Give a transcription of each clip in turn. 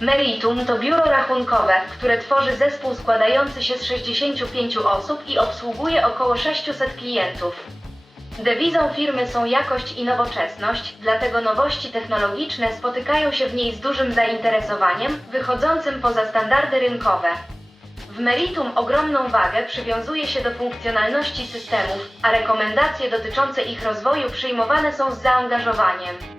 Meritum to biuro rachunkowe, które tworzy zespół składający się z 65 osób i obsługuje około 600 klientów. Dewizą firmy są jakość i nowoczesność, dlatego nowości technologiczne spotykają się w niej z dużym zainteresowaniem, wychodzącym poza standardy rynkowe. W Meritum ogromną wagę przywiązuje się do funkcjonalności systemów, a rekomendacje dotyczące ich rozwoju przyjmowane są z zaangażowaniem.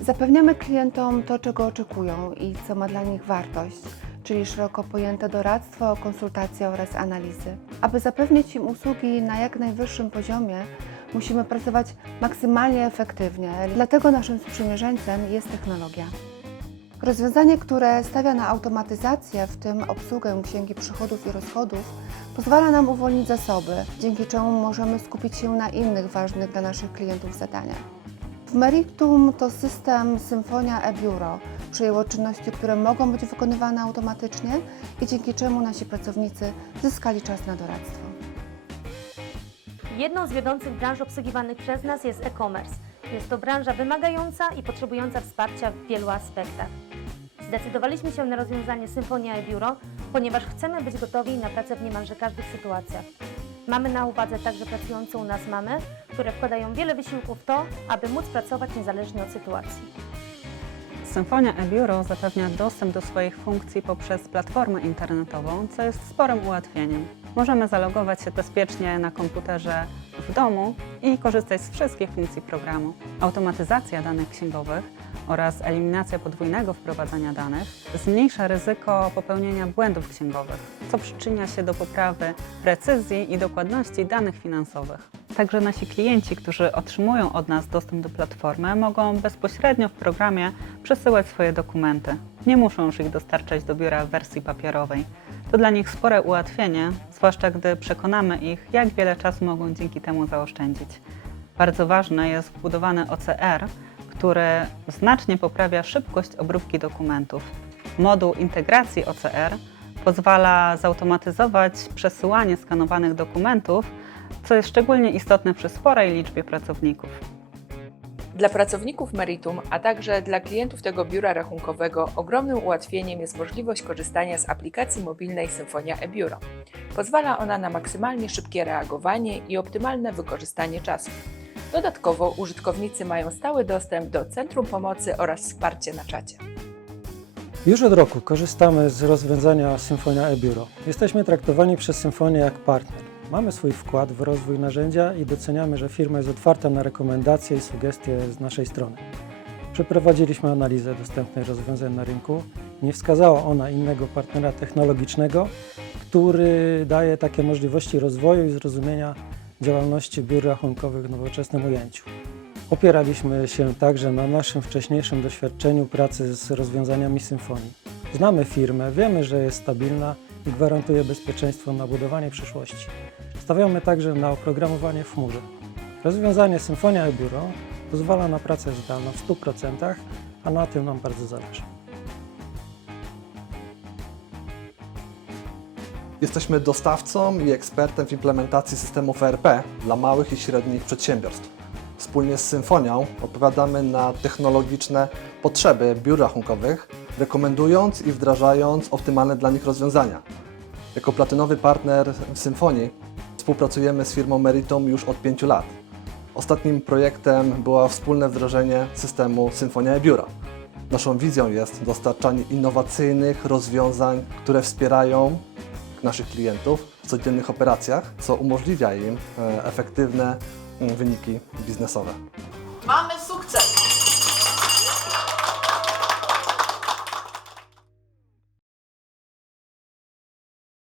Zapewniamy klientom to, czego oczekują i co ma dla nich wartość, czyli szeroko pojęte doradztwo, konsultacje oraz analizy. Aby zapewnić im usługi na jak najwyższym poziomie, musimy pracować maksymalnie efektywnie, dlatego naszym sprzymierzeńcem jest technologia. Rozwiązanie, które stawia na automatyzację, w tym obsługę księgi przychodów i rozchodów, pozwala nam uwolnić zasoby, dzięki czemu możemy skupić się na innych ważnych dla naszych klientów zadaniach. W Meritum to system Symfonia e-Biuro przyjęło czynności, które mogą być wykonywane automatycznie i dzięki czemu nasi pracownicy zyskali czas na doradztwo. Jedną z wiodących branż obsługiwanych przez nas jest e-commerce. Jest to branża wymagająca i potrzebująca wsparcia w wielu aspektach. Zdecydowaliśmy się na rozwiązanie Symfonia e-Biuro, ponieważ chcemy być gotowi na pracę w niemalże każdych sytuacjach. Mamy na uwadze także pracujące u nas mamy, które wkładają wiele wysiłku w to, aby móc pracować niezależnie od sytuacji. Symfonia e-Biuro zapewnia dostęp do swoich funkcji poprzez platformę internetową, co jest sporym ułatwieniem. Możemy zalogować się bezpiecznie na komputerze w domu i korzystać z wszystkich funkcji programu. Automatyzacja danych księgowych oraz eliminacja podwójnego wprowadzania danych zmniejsza ryzyko popełnienia błędów księgowych, co przyczynia się do poprawy precyzji i dokładności danych finansowych. Także nasi klienci, którzy otrzymują od nas dostęp do platformy, mogą bezpośrednio w programie przesyłać swoje dokumenty. Nie muszą już ich dostarczać do biura w wersji papierowej. To dla nich spore ułatwienie, zwłaszcza gdy przekonamy ich, jak wiele czasu mogą dzięki temu zaoszczędzić. Bardzo ważny jest wbudowany OCR, który znacznie poprawia szybkość obróbki dokumentów. Moduł integracji OCR pozwala zautomatyzować przesyłanie skanowanych dokumentów, co jest szczególnie istotne przy sporej liczbie pracowników. Dla pracowników Meritum, a także dla klientów tego biura rachunkowego ogromnym ułatwieniem jest możliwość korzystania z aplikacji mobilnej Symfonia e-Biuro. Pozwala ona na maksymalnie szybkie reagowanie i optymalne wykorzystanie czasu. Dodatkowo użytkownicy mają stały dostęp do Centrum Pomocy oraz wsparcie na czacie. Już od roku korzystamy z rozwiązania Symfonia e-Biuro. Jesteśmy traktowani przez Symfonię jak partner. Mamy swój wkład w rozwój narzędzia i doceniamy, że firma jest otwarta na rekomendacje i sugestie z naszej strony. Przeprowadziliśmy analizę dostępnych rozwiązań na rynku. Nie wskazała ona innego partnera technologicznego, który daje takie możliwości rozwoju i zrozumienia działalności biur rachunkowych w nowoczesnym ujęciu. Opieraliśmy się także na naszym wcześniejszym doświadczeniu pracy z rozwiązaniami Symfonii. Znamy firmę, wiemy, że jest stabilna i gwarantuje bezpieczeństwo na budowanie przyszłości. Stawiamy także na oprogramowanie w chmurze. Rozwiązanie Symfonia e-Biuro pozwala na pracę zdalną w 100%, a na tym nam bardzo zależy. Jesteśmy dostawcą i ekspertem w implementacji systemów ERP dla małych i średnich przedsiębiorstw. Wspólnie z Symfonią odpowiadamy na technologiczne potrzeby biur rachunkowych, rekomendując i wdrażając optymalne dla nich rozwiązania. Jako platynowy partner w Symfonii współpracujemy z firmą Meritum już od 5 lat. Ostatnim projektem było wspólne wdrożenie systemu Symfonia e-Biuro. Naszą wizją jest dostarczanie innowacyjnych rozwiązań, które wspierają naszych klientów w codziennych operacjach, co umożliwia im e, efektywne wyniki biznesowe. Mamy sukces!